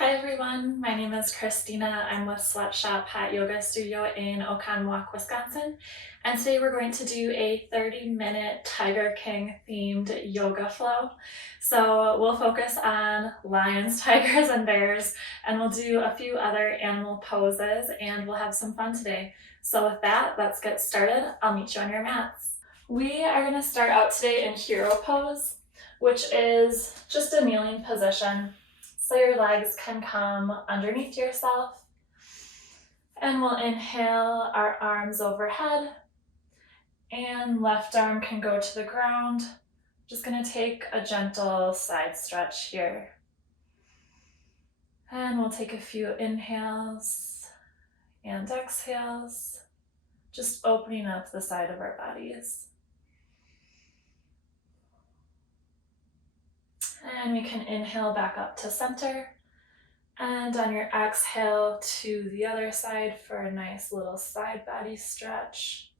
Hi everyone, my name is Christina. I'm with Sweatshop Hot Yoga Studio in Oconomowoc, Wisconsin. And today we're going to do a 30-minute Tiger King themed yoga flow. So we'll focus on lions, tigers, and bears, and we'll do a few other animal poses and we'll have some fun today. So with that, let's get started. I'll meet you on your mats. We are going to start out today in hero pose, which is just a kneeling position. So your legs can come underneath yourself, and we'll inhale our arms overhead and left arm can go to the ground. Just going to take a gentle side stretch here. And we'll take a few inhales and exhales, just opening up the side of our bodies. And we can inhale back up to center. And on your exhale to the other side for a nice little side body stretch.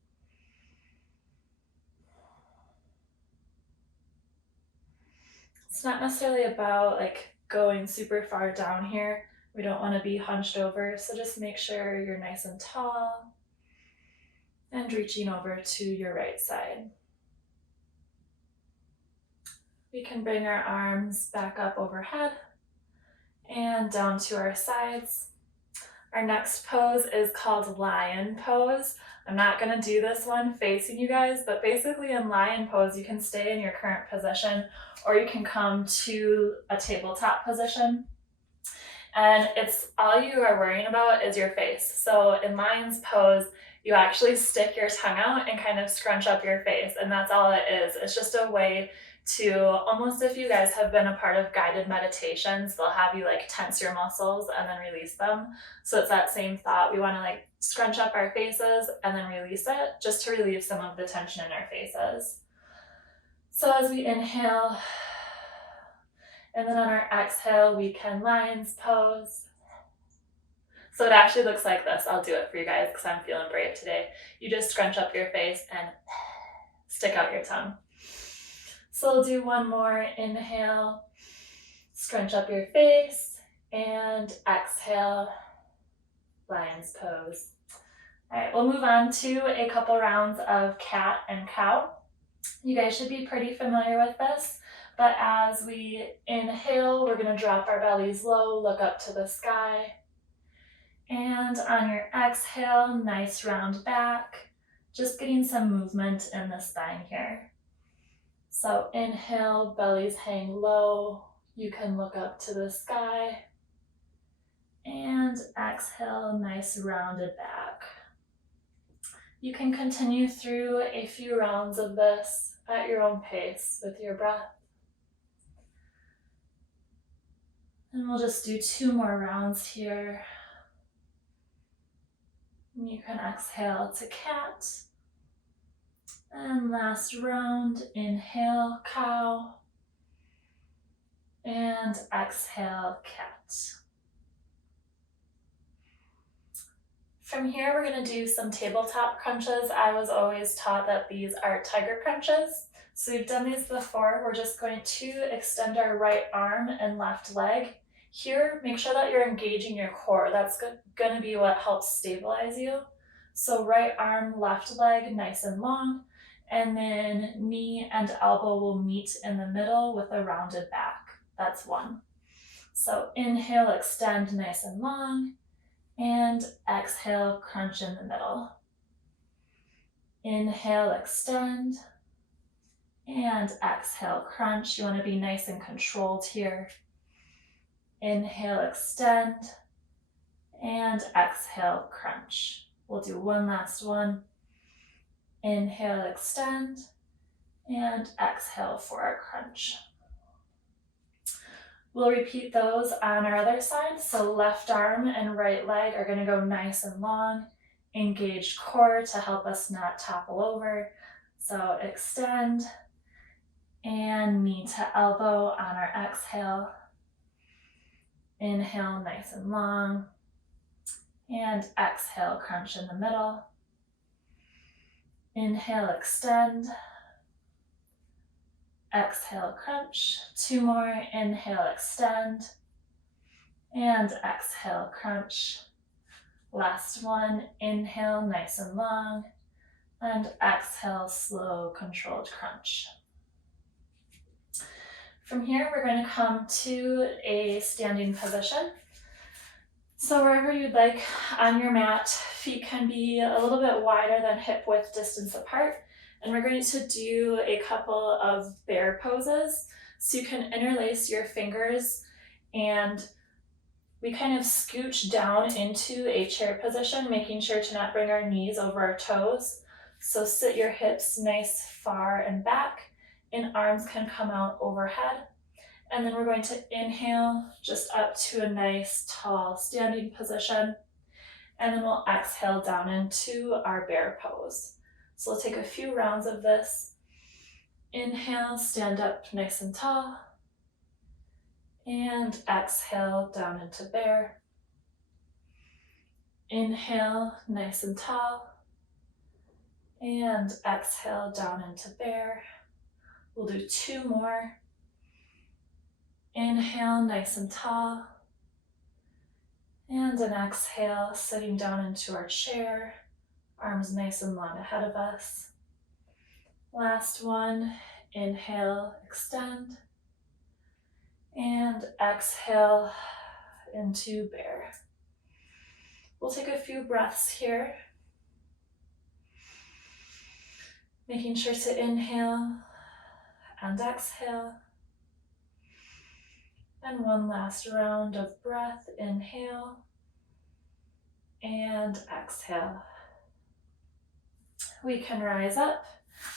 It's not necessarily about going super far down here. We don't want to be hunched over, so just make sure you're nice and tall and reaching over to your right side. We can bring our arms back up overhead and down to our sides. Our next pose is called lion pose. I'm not going to do this one facing you guys, but basically in lion pose, you can stay in your current position or you can come to a tabletop position. And it's all you are worrying about is your face. So in lion's pose, you actually stick your tongue out and kind of scrunch up your face. And that's all it is. It's just a way to, almost if you guys have been a part of guided meditations, they'll have you tense your muscles and then release them. So it's that same thought. We want to scrunch up our faces and then release it just to relieve some of the tension in our faces. So as we inhale, and then on our exhale, we can lion's pose. So it actually looks like this. I'll do it for you guys because I'm feeling brave today. You just scrunch up your face and stick out your tongue. So we'll do one more. Inhale, scrunch up your face, and exhale, lion's pose. All right, we'll move on to a couple rounds of cat and cow. You guys should be pretty familiar with this, but as we inhale, we're going to drop our bellies low, look up to the sky. And on your exhale, nice round back, just getting some movement in the spine here. So inhale, bellies hang low. You can look up to the sky. And exhale, nice rounded back. You can continue through a few rounds of this at your own pace with your breath. And we'll just do 2 more rounds here. You can exhale to cat. And last round, inhale, cow. And exhale, cat. From here, we're going to do some tabletop crunches. I was always taught that these are tiger crunches. So we've done these before. We're just going to extend our right arm and left leg. Here, make sure that you're engaging your core. That's going to be what helps stabilize you. So right arm, left leg, nice and long. And then knee and elbow will meet in the middle with a rounded back. That's 1. So inhale, extend nice and long. And exhale, crunch in the middle. Inhale, extend. And exhale, crunch. You want to be nice and controlled here. Inhale, extend. And exhale, crunch. We'll do one last one. Inhale, extend. And exhale for our crunch. We'll repeat those on our other side. So left arm and right leg are going to go nice and long. Engage core to help us not topple over. So extend and knee to elbow on our exhale. Inhale, nice and long. And exhale, crunch in the middle. Inhale, extend. Exhale, crunch. 2 more. Inhale, extend. And exhale, crunch. Last one, inhale, nice and long. And exhale, slow, controlled crunch. From here, we're going to come to a standing position. So wherever you'd like on your mat, feet can be a little bit wider than hip width distance apart. And we're going to do a couple of bear poses. So you can interlace your fingers and we kind of scooch down into a chair position, making sure to not bring our knees over our toes. So sit your hips nice far and back, and arms can come out overhead. And then we're going to inhale just up to a nice tall standing position. And then we'll exhale down into our bear pose. So we'll take a few rounds of this. Inhale, stand up nice and tall. And exhale down into bear. Inhale, nice and tall. And exhale down into bear. We'll do 2 more. Inhale, nice and tall. And an exhale, sitting down into our chair. Arms nice and long ahead of us. Last one. Inhale, extend. And exhale into bear. We'll take a few breaths here. Making sure to inhale and exhale. And one last round of breath. Inhale and exhale. We can rise up.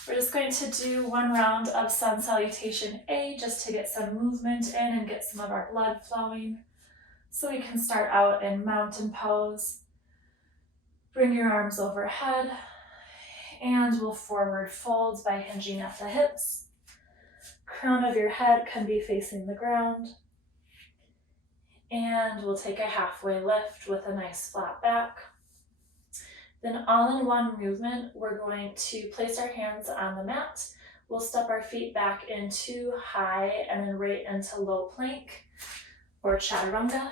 We're just going to do 1 round of sun salutation A just to get some movement in and get some of our blood flowing. So we can start out in mountain pose. Bring your arms overhead and we'll forward fold by hinging at the hips. Crown of your head can be facing the ground. And we'll take a halfway lift with a nice flat back. Then all in one movement, we're going to place our hands on the mat. We'll step our feet back into high and then right into low plank or chaturanga.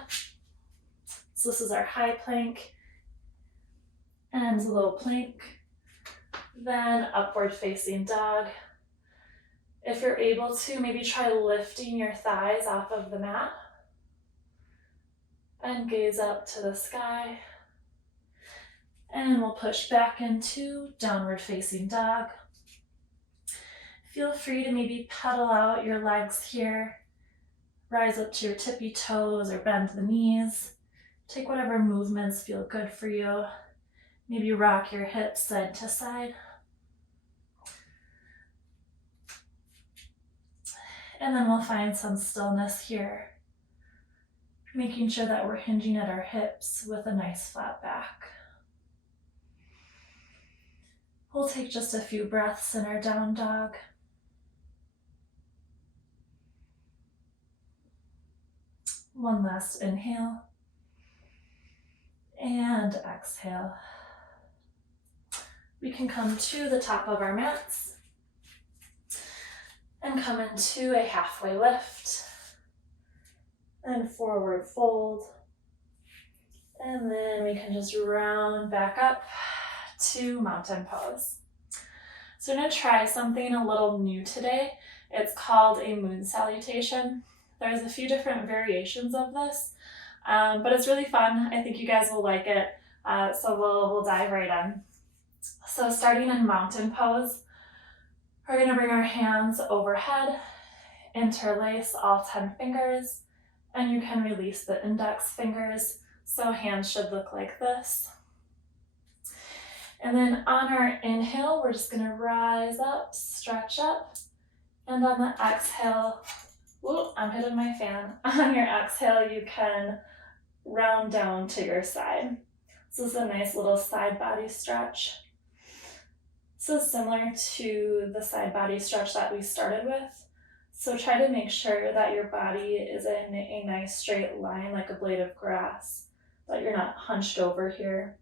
So this is our high plank and low plank. Then upward facing dog. If you're able to, maybe try lifting your thighs off of the mat and gaze up to the sky. And we'll push back into downward facing dog. Feel free to maybe pedal out your legs here. Rise up to your tippy toes or bend the knees. Take whatever movements feel good for you. Maybe rock your hips side to side. And then we'll find some stillness here. Making sure that we're hinging at our hips with a nice flat back. We'll take just a few breaths in our down dog. One last inhale. And exhale. We can come to the top of our mats and come into a halfway lift. And forward fold. And then we can just round back up to mountain pose. So we're going to try something a little new today. It's called a moon salutation. There's a few different variations of this, but it's really fun. I think you guys will like it. So we'll dive right in. So starting in mountain pose, we're going to bring our hands overhead, interlace all 10 fingers, and you can release the index fingers. So hands should look like this. And then on our inhale, we're just gonna rise up, stretch up. And on the exhale, whoop, I'm hitting my fan. On your exhale, you can round down to your side. So this is a nice little side body stretch. So similar to the side body stretch that we started with. So try to make sure that your body is in a nice straight line like a blade of grass, that you're not hunched over here.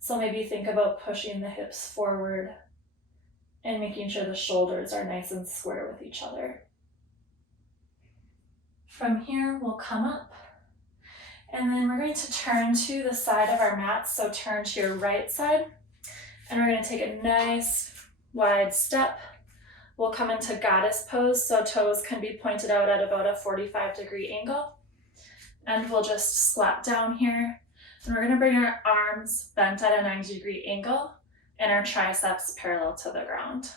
So maybe think about pushing the hips forward and making sure the shoulders are nice and square with each other. From here, we'll come up And then we're going to turn to the side of our mat, so turn to your right side. And we're going to take a nice wide step. We'll come into goddess pose, so toes can be pointed out at about a 45-degree angle. And we'll just squat down here. And we're going to bring our arms bent at a 90-degree angle and our triceps parallel to the ground.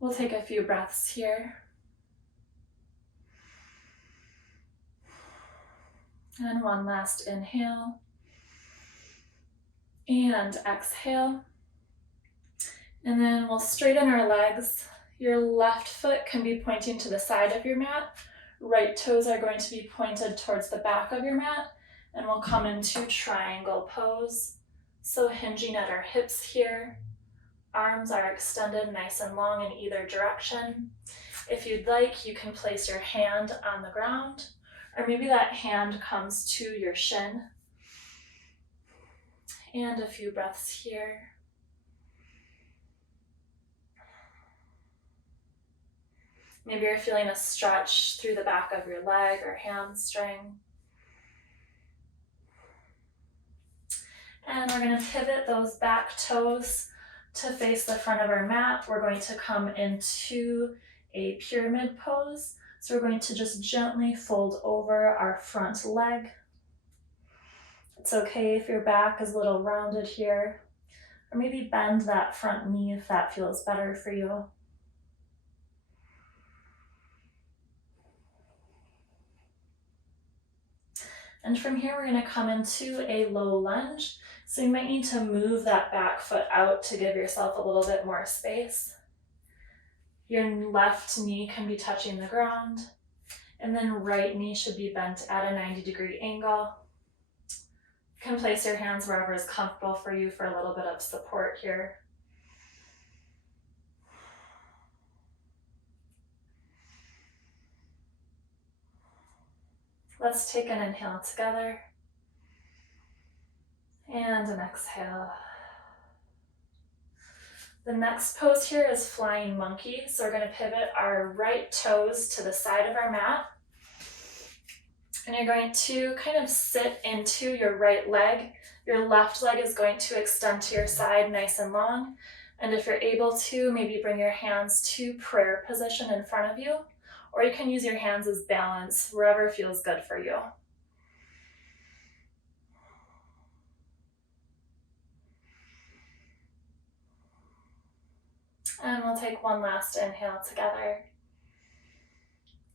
We'll take a few breaths here. And one last inhale. And exhale. And then we'll straighten our legs. Your left foot can be pointing to the side of your mat. Right toes are going to be pointed towards the back of your mat. And we'll come into triangle pose. So hinging at our hips here. Arms are extended nice and long in either direction. If you'd like, you can place your hand on the ground, or maybe that hand comes to your shin. And a few breaths here. Maybe you're feeling a stretch through the back of your leg or hamstring. And we're going to pivot those back toes to face the front of our mat. We're going to come into a pyramid pose. So we're going to just gently fold over our front leg. It's okay if your back is a little rounded here, or maybe bend that front knee if that feels better for you. And from here, we're going to come into a low lunge. So you might need to move that back foot out to give yourself a little bit more space. Your left knee can be touching the ground, and then right knee should be bent at a 90-degree angle. You can place your hands wherever is comfortable for you for a little bit of support here. Let's take an inhale together and an exhale. The next pose here is flying monkey. So we're going to pivot our right toes to the side of our mat. And you're going to kind of sit into your right leg. Your left leg is going to extend to your side nice and long. And if you're able to, maybe bring your hands to prayer position in front of you. Or you can use your hands as balance, wherever feels good for you. And we'll take one last inhale together.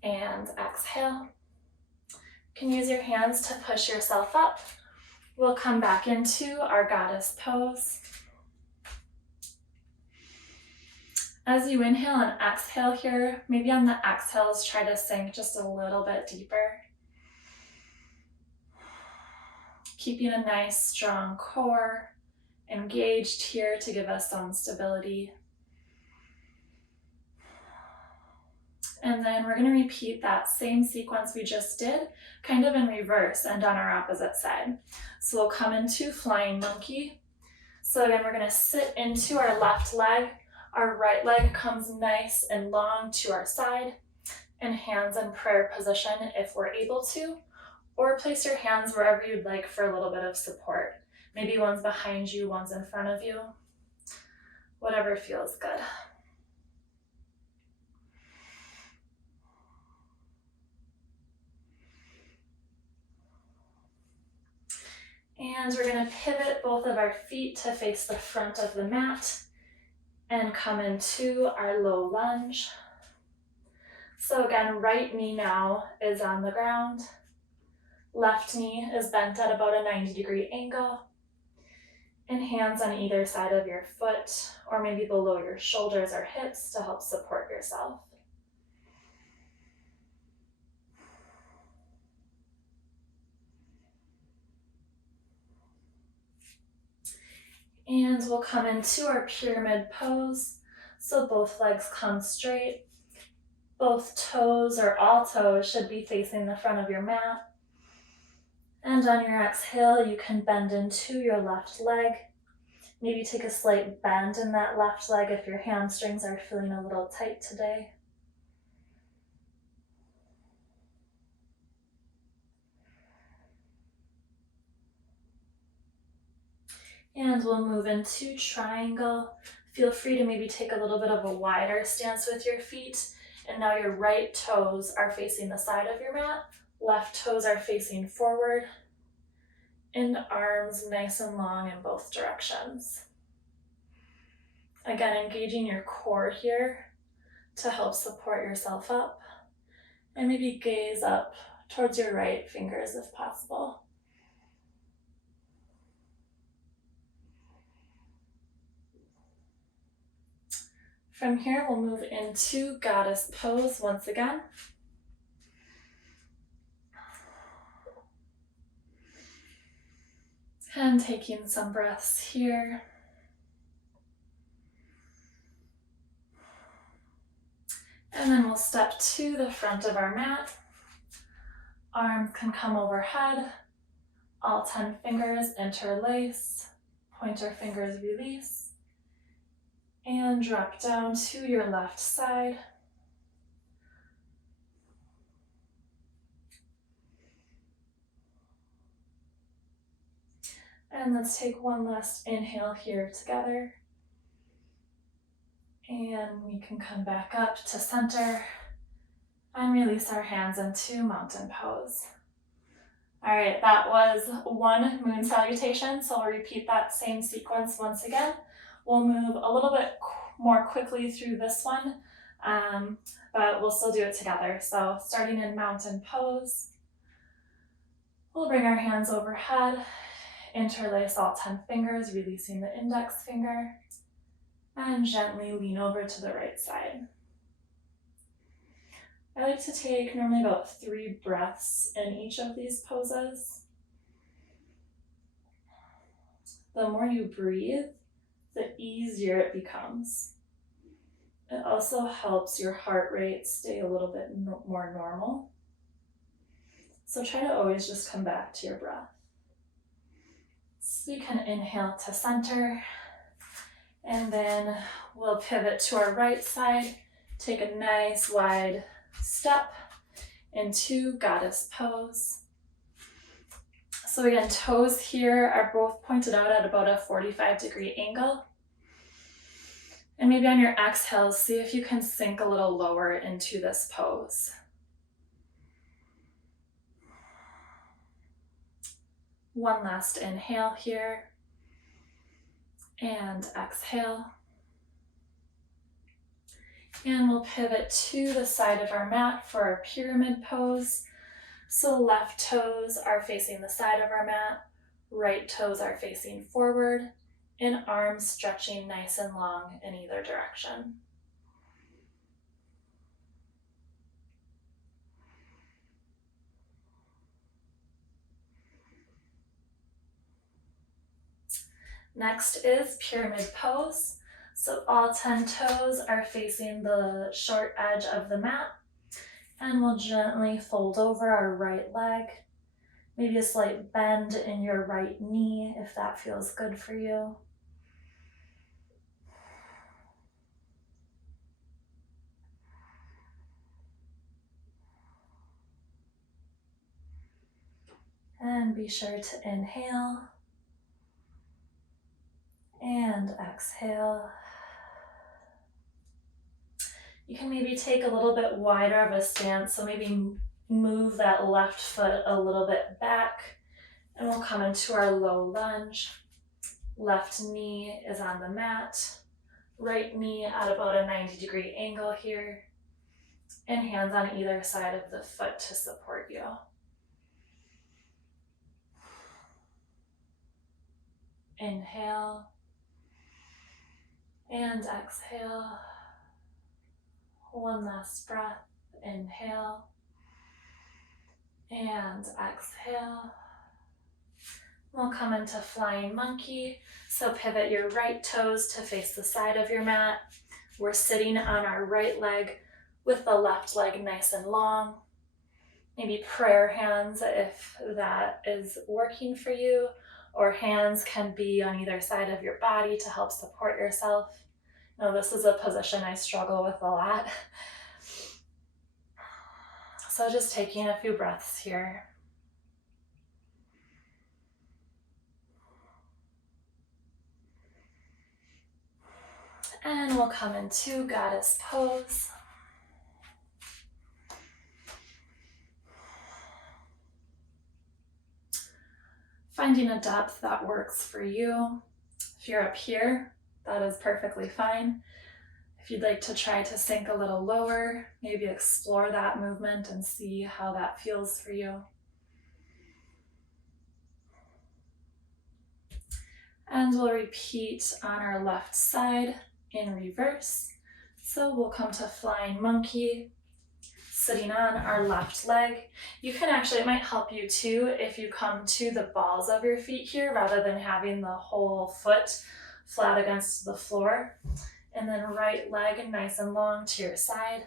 And exhale. You can use your hands to push yourself up. We'll come back into our goddess pose. As you inhale and exhale here, maybe on the exhales, try to sink just a little bit deeper. Keeping a nice strong core engaged here to give us some stability. And then we're going to repeat that same sequence we just did, kind of in reverse and on our opposite side. So we'll come into flying monkey. So again, we're going to sit into our left leg. Our right leg comes nice and long to our side, and hands in prayer position if we're able to, or place your hands wherever you'd like for a little bit of support. Maybe one's behind you, one's in front of you, whatever feels good. And we're going to pivot both of our feet to face the front of the mat and come into our low lunge. So again, right knee now is on the ground. Left knee is bent at about a 90-degree angle. And hands on either side of your foot, or maybe below your shoulders or hips to help support yourself. And we'll come into our pyramid pose. So both legs come straight. Both toes or all toes should be facing the front of your mat. And on your exhale, you can bend into your left leg. Maybe take a slight bend in that left leg if your hamstrings are feeling a little tight today. And we'll move into triangle. Feel free to maybe take a little bit of a wider stance with your feet. And now your right toes are facing the side of your mat. Left toes are facing forward. And arms nice and long in both directions. Again, engaging your core here to help support yourself up. And maybe gaze up towards your right fingers if possible. From here, we'll move into goddess pose once again. And taking some breaths here. And then we'll step to the front of our mat. Arms can come overhead. All 10 fingers interlace. Pointer fingers release. And drop down to your left side. And let's take one last inhale here together. And we can come back up to center and release our hands into mountain pose. All right, that was one moon salutation, so we'll repeat that same sequence once again. We'll move a little bit more quickly through this one, but we'll still do it together. So starting in mountain pose, we'll bring our hands overhead, interlace all 10 fingers, releasing the index finger, and gently lean over to the right side. I like to take normally about 3 breaths in each of these poses. The more you breathe, the easier it becomes. It also helps your heart rate stay a little bit more normal. So try to always just come back to your breath. So we can inhale to center, and then we'll pivot to our right side, take a nice wide step into goddess pose. So again, toes here are both pointed out at about a 45-degree angle. And maybe on your exhale, see if you can sink a little lower into this pose. One last inhale here, and exhale. And we'll pivot to the side of our mat for our pyramid pose. So left toes are facing the side of our mat, right toes are facing forward, and arms stretching nice and long in either direction. Next is pyramid pose. So all 10 toes are facing the short edge of the mat, and we'll gently fold over our right leg. Maybe a slight bend in your right knee if that feels good for you. And be sure to inhale and exhale. You can maybe take a little bit wider of a stance, so maybe move that left foot a little bit back, and we'll come into our low lunge. Left knee is on the mat, right knee at about a 90-degree angle here, and hands on either side of the foot to support you. Inhale and exhale. One last breath. Inhale and exhale. We'll come into flying monkey. So pivot your right toes to face the side of your mat. We're sitting on our right leg with the left leg nice and long. Maybe prayer hands if that is working for you, or hands can be on either side of your body to help support yourself. Now, this is a position I struggle with a lot. So just taking a few breaths here. And we'll come into goddess pose. Finding a depth that works for you. If you're up here, that is perfectly fine. If you'd like to try to sink a little lower, maybe explore that movement and see how that feels for you. And we'll repeat on our left side in reverse. So we'll come to flying monkey, sitting on our left leg. You can actually, it might help you too if you come to the balls of your feet here rather than having the whole foot flat against the floor. And then right leg nice and long to your side,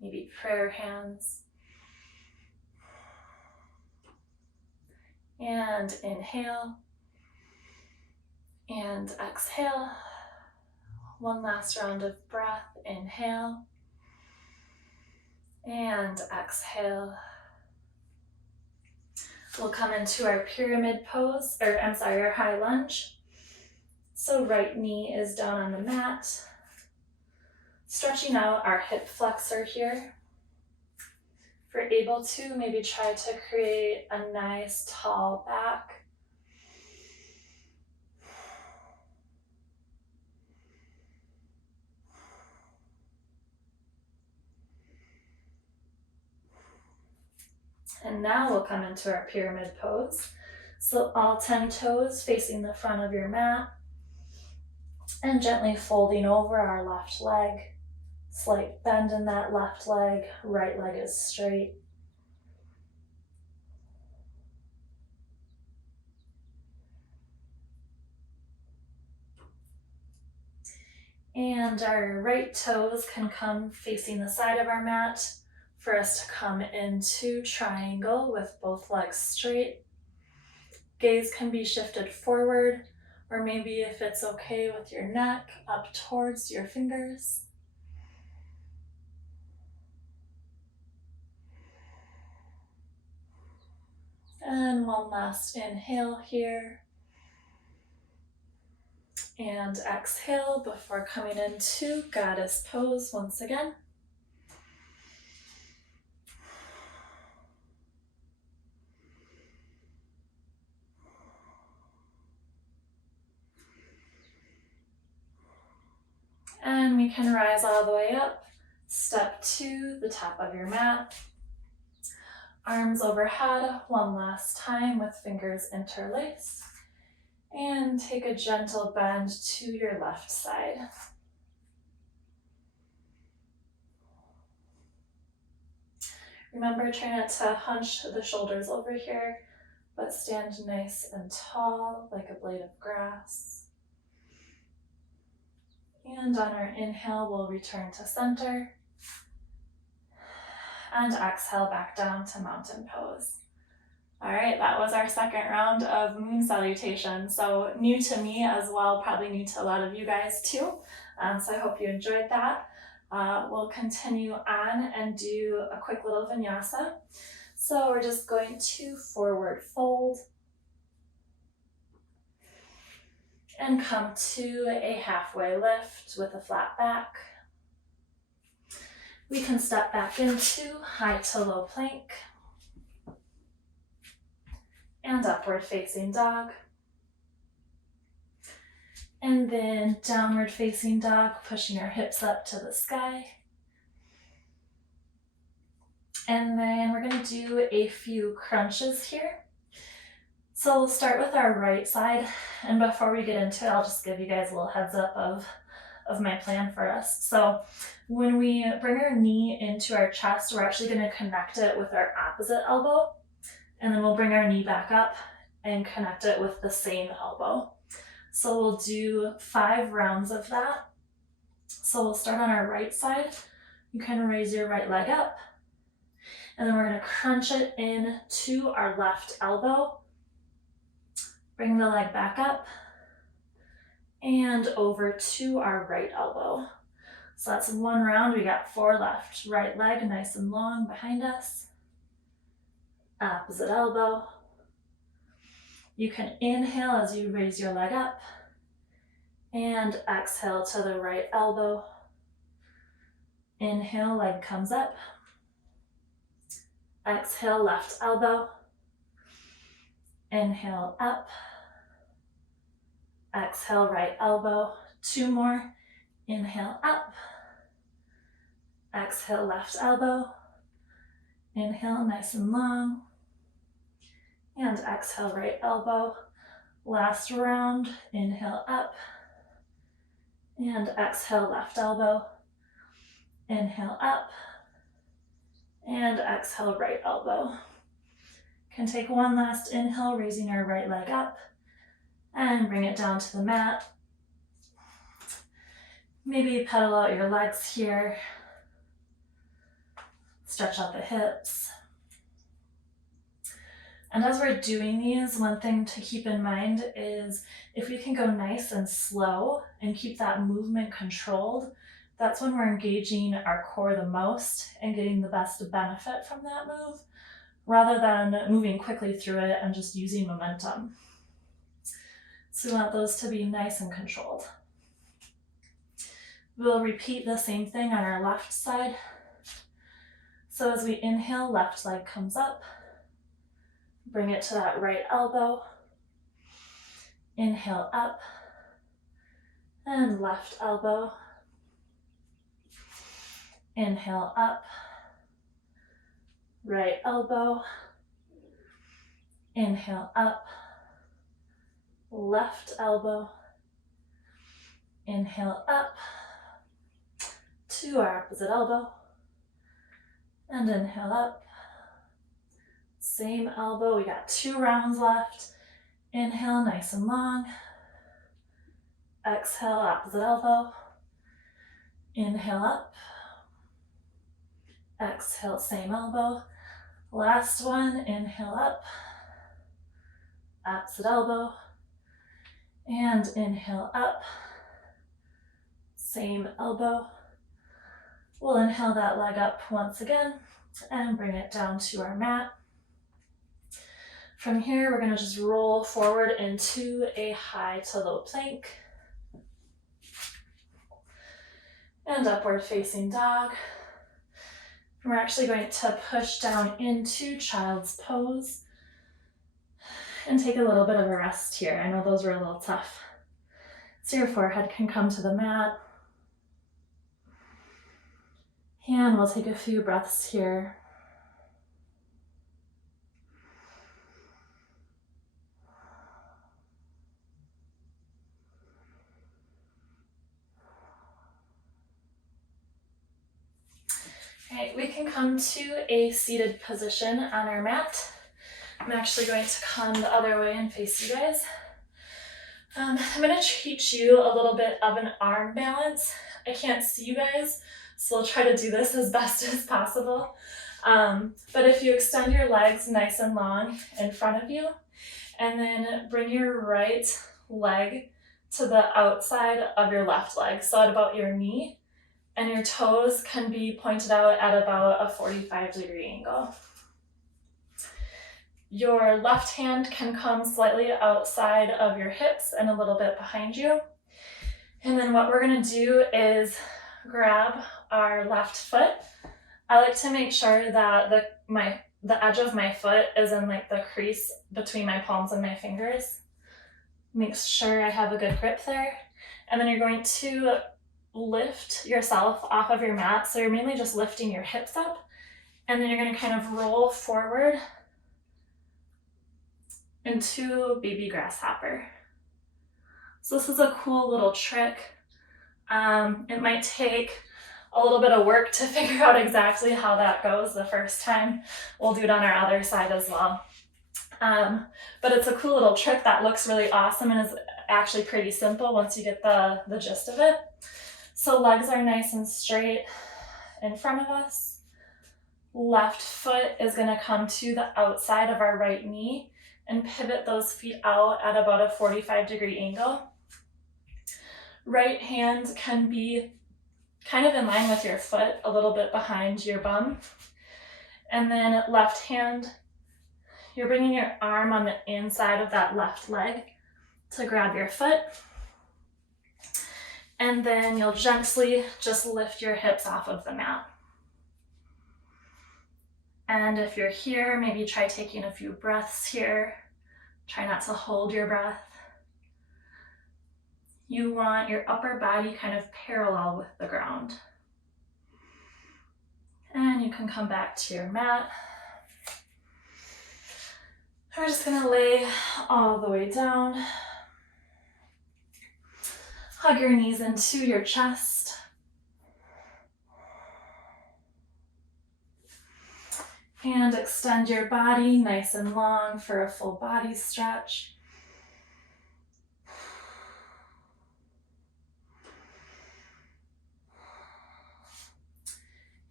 maybe prayer hands. And inhale and exhale. One last round of breath. Inhale and exhale. We'll come into our pyramid pose, our high lunge. So right knee is down on the mat. Stretching out our hip flexor here. If you're able to, maybe try to create a nice tall back. And now we'll come into our pyramid pose. So all 10 toes facing the front of your mat and gently folding over our left leg. Slight bend in that left leg, right leg is straight. And our right toes can come facing the side of our mat for us to come into triangle with both legs straight. Gaze can be shifted forward, or maybe if it's okay with your neck, up towards your fingers. And one last inhale here. And exhale before coming into goddess pose once again. And we can rise all the way up. Step to the top of your mat. Arms overhead one last time with fingers interlaced. And take a gentle bend to your left side. Remember, try not to hunch the shoulders over here, but stand nice and tall like a blade of grass. And on our inhale, we'll return to center. And exhale back down to mountain pose. All right, that was our second round of moon salutation. So new to me as well, probably new to a lot of you guys too. So I hope you enjoyed that. We'll continue on and do a quick little vinyasa. So we're just going to forward fold and come to a halfway lift with a flat back. We can step back into high to low plank and upward facing dog. And then downward facing dog, pushing our hips up to the sky. And then we're going to do a few crunches here. So we'll start with our right side. And before we get into it, I'll just give you guys a little heads up of my plan for us. So when we bring our knee into our chest, we're actually going to connect it with our opposite elbow. And then we'll bring our knee back up and connect it with the same elbow. So we'll do 5 rounds of that. So we'll start on our right side. You can raise your right leg up. And then we're going to crunch it in to our left elbow. Bring the leg back up and over to our right elbow. So that's 1 round. We got 4 left. Right leg nice and long behind us. Opposite elbow. You can inhale as you raise your leg up And exhale to the right elbow. Inhale, leg comes up. Exhale, left elbow. Inhale, up. Exhale, right elbow. 2 more. Inhale, up. Exhale, left elbow. Inhale, nice and long. And exhale, right elbow. Last round. Inhale, up. And exhale, left elbow. Inhale, up. And exhale, right elbow. Can take one last inhale, raising our right leg up. And bring it down to the mat. Maybe pedal out your legs here. Stretch out the hips. And as we're doing these, one thing to keep in mind is if we can go nice and slow and keep that movement controlled, that's when we're engaging our core the most and getting the best benefit from that move, rather than moving quickly through it and just using momentum. So we want those to be nice and controlled. We'll repeat the same thing on our left side. So as we inhale, left leg comes up. Bring it to that right elbow. Inhale, up. And left elbow. Inhale, up. Right elbow. Inhale, up. Left elbow. Inhale, up. To our opposite elbow. And inhale, up. Same elbow, we got 2 rounds left. Inhale, nice and long. Exhale, opposite elbow. Inhale, up. Exhale, same elbow. Last one, inhale, up. Opposite elbow. And inhale, up. Same elbow. We'll inhale that leg up once again and bring it down to our mat. From here, we're going to just roll forward into a high to low plank. And upward facing dog. And we're actually going to push down into child's pose and take a little bit of a rest here. I know those were a little tough. So your forehead can come to the mat. And we'll take a few breaths here. All right, we can come to a seated position on our mat. I'm actually going to come the other way and face you guys. I'm going to teach you a little bit of an arm balance. I can't see you guys, so I'll try to do this as best as possible. But if you extend your legs nice and long in front of you, and then bring your right leg to the outside of your left leg, so at about your knee, and your toes can be pointed out at about a 45-degree angle. Your left hand can come slightly outside of your hips and a little bit behind you. And then what we're gonna do is grab our left foot. I like to make sure that the edge of my foot is in like the crease between my palms and my fingers. Make sure I have a good grip there. And then you're going to lift yourself off of your mat. So you're mainly just lifting your hips up, and then you're going to kind of roll forward into baby grasshopper. So this is a cool little trick. It might take a little bit of work to figure out exactly how that goes the first time. We'll do it on our other side as well. But it's a cool little trick that looks really awesome and is actually pretty simple once you get the gist of it. So legs are nice and straight in front of us. Left foot is going to come to the outside of our right knee and pivot those feet out at about a 45-degree angle. Right hand can be kind of in line with your foot, a little bit behind your bum. And then left hand, you're bringing your arm on the inside of that left leg to grab your foot. And then you'll gently just lift your hips off of the mat. And if you're here, maybe try taking a few breaths here. Try not to hold your breath. You want your upper body kind of parallel with the ground. And you can come back to your mat. We're just gonna lay all the way down. Hug your knees into your chest. And extend your body nice and long for a full body stretch.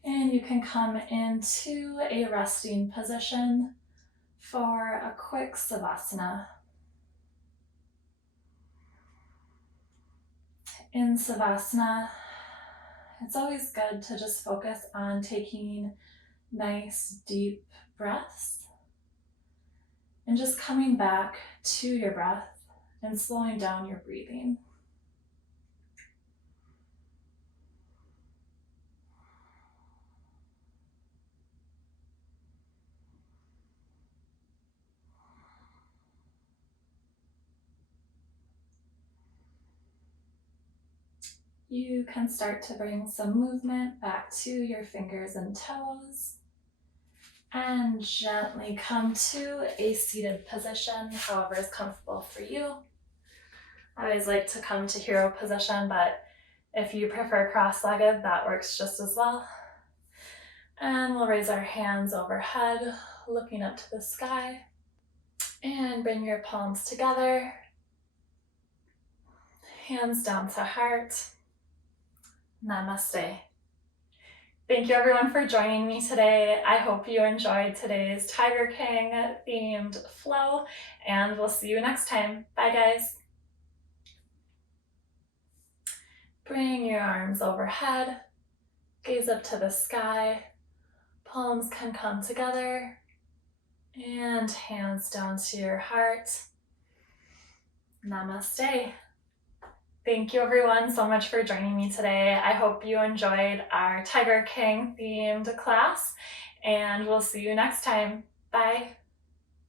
And you can come into a resting position for a quick Savasana. In Savasana, it's always good to just focus on taking nice deep breaths and just coming back to your breath and slowing down your breathing. You can start to bring some movement back to your fingers and toes and gently come to a seated position, however is comfortable for you. I always like to come to hero position, but if you prefer cross-legged, that works just as well. And we'll raise our hands overhead, looking up to the sky, and bring your palms together, hands down to heart. Namaste. Thank you everyone for joining me today. I hope you enjoyed today's Tiger King themed flow, and we'll see you next time. Bye guys. Bring your arms overhead, gaze up to the sky, palms can come together, and hands down to your heart. Namaste. Thank you everyone so much for joining me today. I hope you enjoyed our Tiger King themed class, and we'll see you next time. Bye.